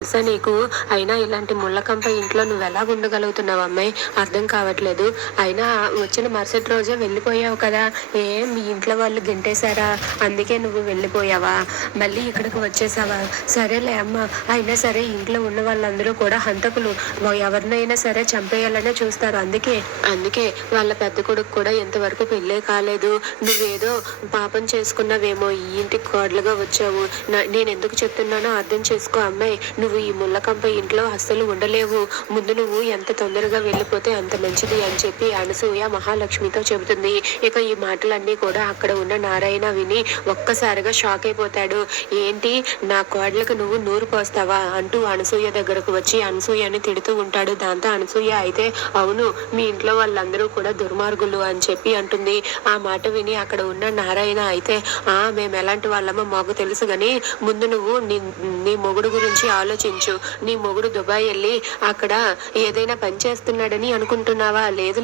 తెలుసా నీకు? అయినా ఇలాంటి ముళ్ళకంప ఇంట్లో నువ్వెలా ఉండగలుగుతున్నావు అమ్మాయి? అర్థం కావట్లేదు. అయినా వచ్చిన మరుసటి రోజే వెళ్ళిపోయావు కదా! మీ ఇంట్లో వాళ్ళు గెంటేశారా? అందుకే నువ్వు వెళ్ళిపోయావా? మళ్ళీ ఇక్కడికి వచ్చేసావా? సరేలే అమ్మ. అయినా సరే ఇంట్లో ఉన్న వాళ్ళందరూ కూడా హంతకులు. ఎవరినైనా సరే చంపేయాలనే చూస్తారు. అందుకే వాళ్ళ పెద్ద కొడుకు కూడా ఇంతవరకు పెళ్ళే కాలేదు. నువ్వేదో పాపం చేసుకున్నావేమో ఈ ఇంటికి కోడలుగా వచ్చావు. నేనెందుకు చెప్తున్నానో అర్థం చేసుకో అమ్మాయి. నువ్వు ఈ ముళ్ళకంప ఇంట్లో అస్సలు ఉండలేవు. ముందు నువ్వు ఎంత తొందరగా వెళ్ళిపోతే అంత మంచిది అని చెప్పి అనసూయ మహాలక్ష్మితో చెబుతుంది. ఇక ఈ మాటలన్నీ కూడా అక్కడ ఉన్న నారాయణ విని ఒక్కసారిగా షాక్ అయిపోతాడు. ఏంటి, నా కోడలకు నువ్వు నూరు పోస్తావా అంటూ అనసూయ దగ్గరకు వచ్చి అనసూయని తిడుతూ ఉంటాడు. దాంతో అనసూయ అయితే అవును, మీ ఇంట్లో వాళ్ళందరూ కూడా దుర్మార్గులు అని చెప్పి అంటుంది. ఆ మాట విని అక్కడ ఉన్న నారాయణ అయితే మేము ఎలాంటి వాళ్ళమో మాకు తెలుసు గాని ముందు నువ్వు నీ మొగుడు గురించి ఆలోచించు. నీ మొగుడు దుబాయ్ వెళ్ళి అక్కడ ఏదైనా పని చేస్తున్నాడని అనుకుంటున్నావా? లేదు,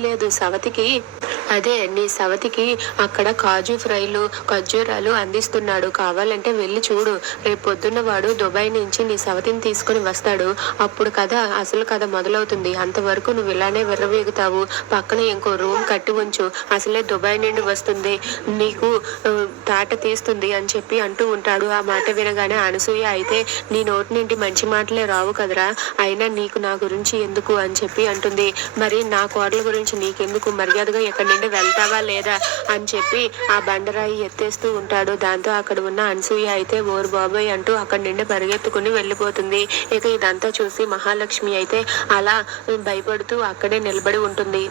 నీ సవతికి అక్కడ కాజు ఫ్రైలు ఖర్జూరాలు అందిస్తున్నాడు. కావాలంటే వెళ్ళి చూడు. రేపు పొద్దున్న వాడు దుబాయ్ నుంచి నీ సవతిని తీసుకుని వస్తాడు. అప్పుడు అసలు కథ మొదలవుతుంది. అంతవరకు నువ్వు ఇలానే విర్రవీగుతావు. పక్కన ఇంకో రూమ్ కట్టి ఉంచు. అసలే దుబాయ్ నుండి వస్తుంది, నీకు తాట తీస్తుంది అని చెప్పి అంటూ ఉంటాడు. ఆ మాట వినగానే అనసూయ అయితే నీ నోటి నుండి మంచి మాటలే రావు కదరా, అయినా నీకు నా గురించి ఎందుకు అని చెప్పి అంటుంది. మరి నా కోడల గురించి నీకెందుకు? మర్యాదగా ఎక్కడి నుండి వెళ్తావా లేదా అని చెప్పి ఆ బండరాయి ఎత్తేస్తూ ఉంటాడు. దాంతో అక్కడ ఉన్న అనసూయ అయితే ఓరు బాబోయ్ అంటూ అక్కడి నుండి పరిగెత్తుకుని వెళ్ళిపోతుంది. ఇక ఇదంతా చూసి మహాలక్ష్మి అయితే అలా భయపడుతూ అక్కడే నిలబడి ఉంటుంది.